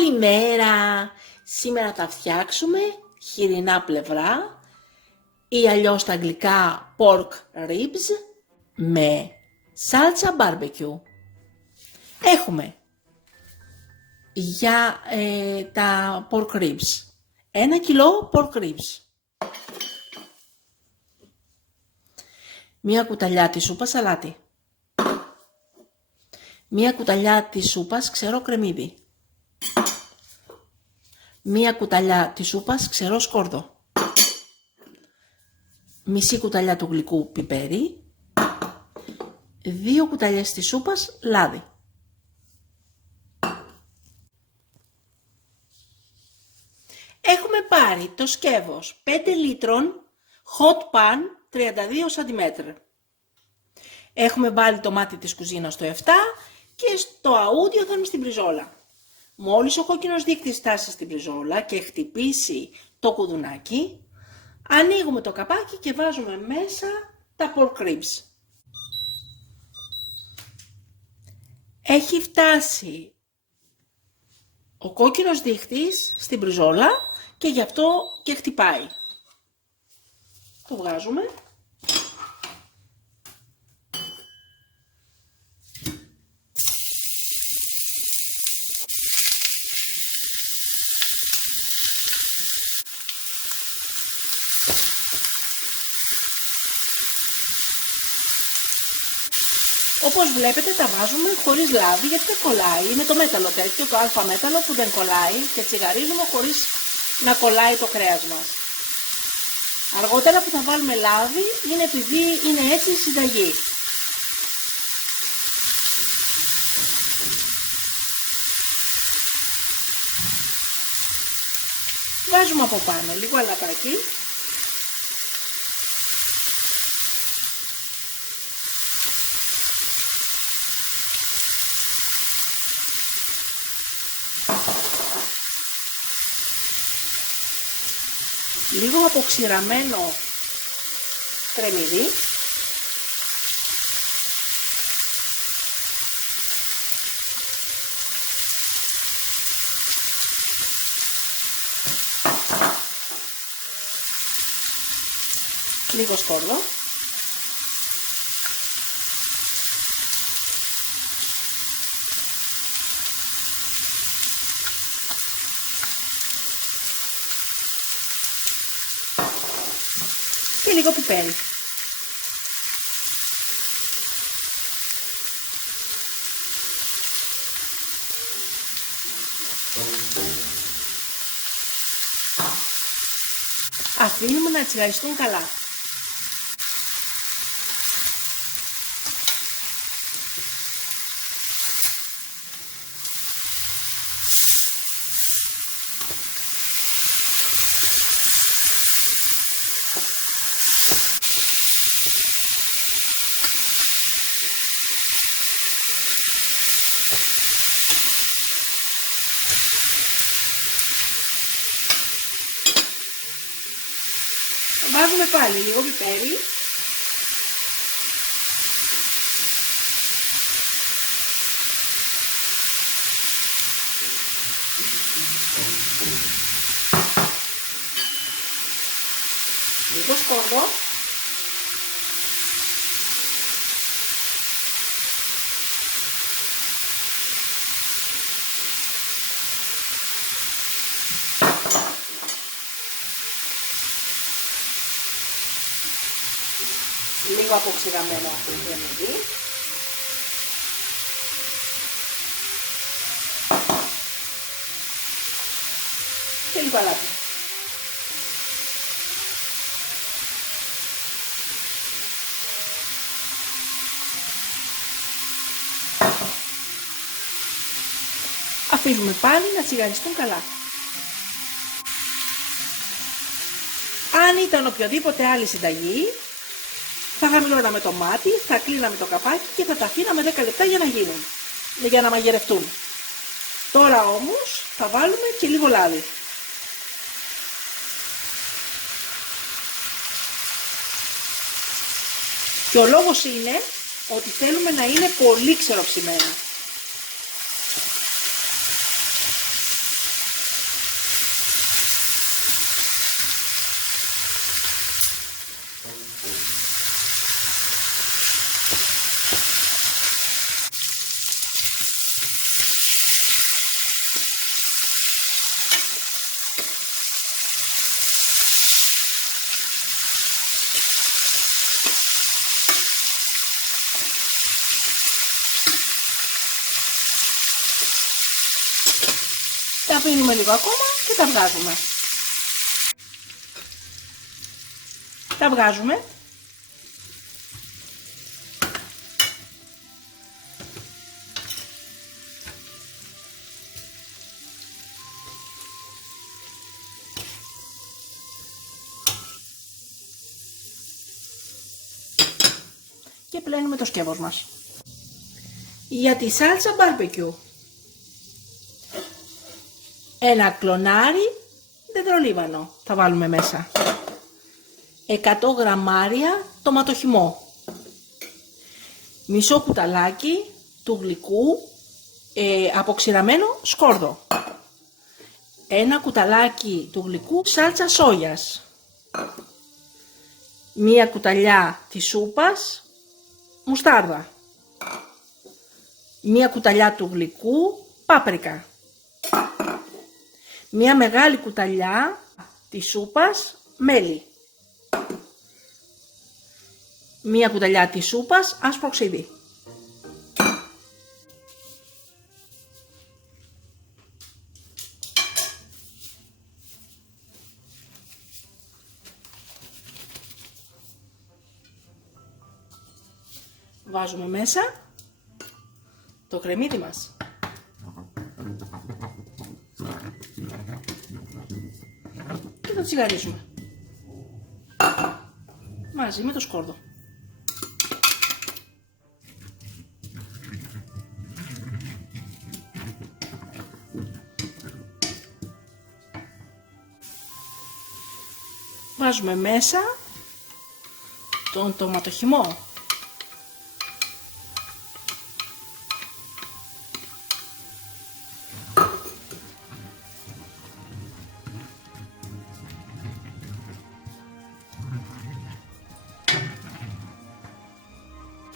Καλημέρα! Σήμερα θα φτιάξουμε χοιρινά πλευρά ή αλλιώς στα αγγλικά pork ribs με σάλτσα barbecue. Έχουμε για τα pork ribs 1 κιλό pork ribs, μία κουταλιά της σούπας σαλάτι, μία κουταλιά της σούπας ξερό κρεμμύδι, μία κουταλιά της σούπας ξερό σκόρδο, μισή κουταλιά του γλυκού πιπέρι, 2 κουταλιές της σούπας λάδι. Έχουμε πάρει το σκεύος 5 λίτρων hot pan 32 cm. Έχουμε βάλει το μάτι της κουζίνας στο 7 και στο αούδιο θα είμαι στην πριζόλα. Μόλις ο κόκκινος δείκτης φτάσει στην πριζόλα και χτυπήσει το κουδουνάκι, ανοίγουμε το καπάκι και βάζουμε μέσα τα pork ribs. Έχει φτάσει ο κόκκινος δείκτης στην πριζόλα και γι' αυτό και χτυπάει. Το βγάζουμε. Όπως βλέπετε τα βάζουμε χωρίς λάδι γιατί δεν κολλάει, είναι το μέταλλο τέτοιο, το αλφα μέταλλο που δεν κολλάει και τσιγαρίζουμε χωρίς να κολλάει το κρέας μας. Αργότερα που θα βάλουμε λάδι είναι επειδή είναι έτσι η συνταγή. Βάζουμε από πάνω λίγο αλατάκι. Λίγο αποξηραμένο κρεμμύδι. Λίγο σκόρδο. Και λίγο πιπέρι. Αφήνουμε να τσιγαριστούν καλά. Βάζουμε πάλι λίγο πιπέρι. Λίγο σκόρδο. Λίγο αποξηραμένο κρεμμύδι. Και λίγο αλάτι. Αφήνουμε πάλι να τσιγαριστούν καλά. Αν ήταν οποιοδήποτε άλλη συνταγή, θα χαμηλώναμε το μάτι, θα κλείναμε το καπάκι και θα τα αφήναμε 10 λεπτά για να γίνουν, για να μαγειρευτούν. Τώρα όμως θα βάλουμε και λίγο λάδι. Και ο λόγος είναι ότι θέλουμε να είναι πολύ ξεροψημένα. αφήνουμε λίγο ακόμα και τα βγάζουμε. Τα βγάζουμε. Και πλένουμε το σκεύος μας. Για τη σάλτσα μπάρμπεκιου, ένα κλονάρι δεντρολίβανο θα βάλουμε μέσα, 100 γραμμάρια τοματοχυμό, μισό κουταλάκι του γλυκού αποξηραμένο σκόρδο, ένα κουταλάκι του γλυκού σάλτσα σόγιας, μία κουταλιά της σούπας μουστάρδα, μία κουταλιά του γλυκού πάπρικα, μία μεγάλη κουταλιά της σούπας μέλι, μία κουταλιά της σούπας άσπρο ξύδι. Βάζουμε μέσα το κρεμμύδι μας. Και το τσιγαρίζουμε μαζί με το σκόρδο. Βάζουμε μέσα τον τοματοχυμό.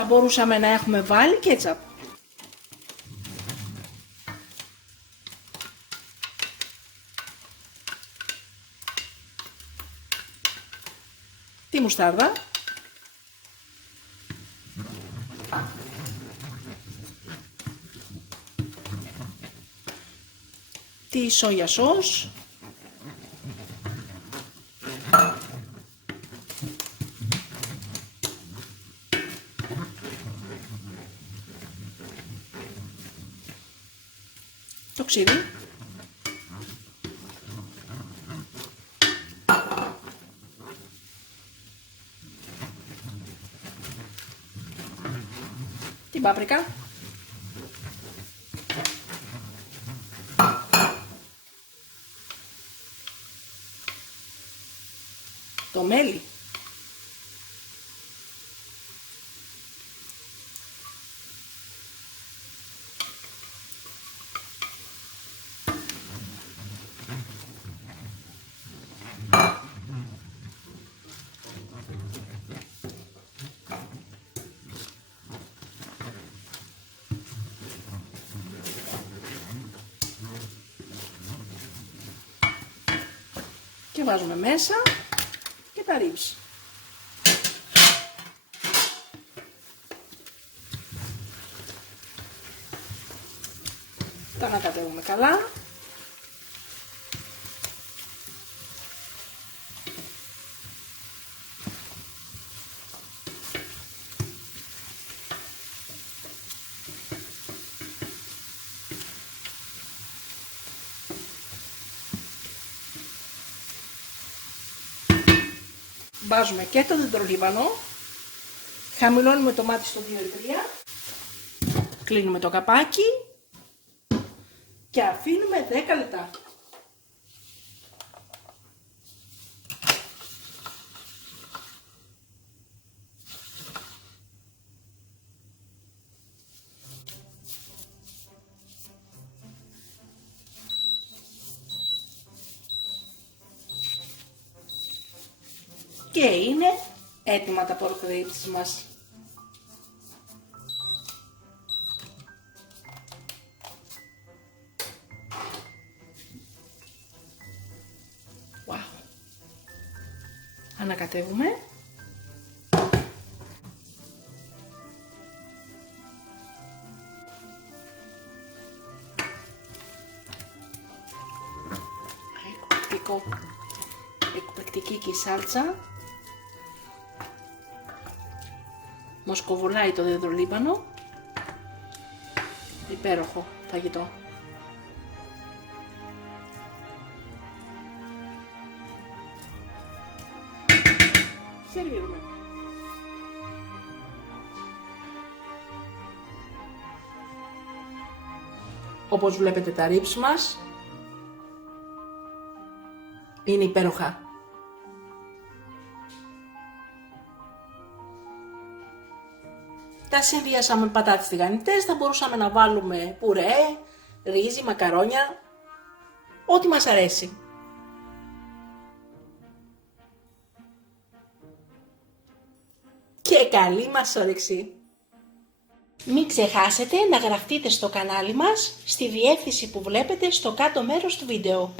Θα μπορούσαμε να έχουμε βάλει κέτσαπ. Τη μουστάρδα. Τη σόγια σος. Το ξύδι. Την πάπρικα. Το μέλι. Και βάζουμε μέσα και τα ρίψει. Τα ανακατεύουμε καλά. Βάζουμε και το δεντρολίβανο, χαμηλώνουμε το μάτι στο 2 ή 3, κλείνουμε το καπάκι και αφήνουμε 10 λεπτά. Και είναι έτοιμα τα pork ribs μας. Wow. Ανακατεύουμε. σάλτσα. Μοσκοβολάει το δέντρο λίβανο. Υπέροχο φαγητό. Σερβίρουμε. Όπως βλέπετε τα ρίψ μας είναι υπέροχα. Τα συνδυάσαμε με πατάτες τηγανιτές, θα μπορούσαμε να βάλουμε πουρέ, ρύζι, μακαρόνια, ό,τι μας αρέσει. Και καλή μας όρεξη! Μην ξεχάσετε να γραφτείτε στο κανάλι μας στη διεύθυνση που βλέπετε στο κάτω μέρος του βίντεο.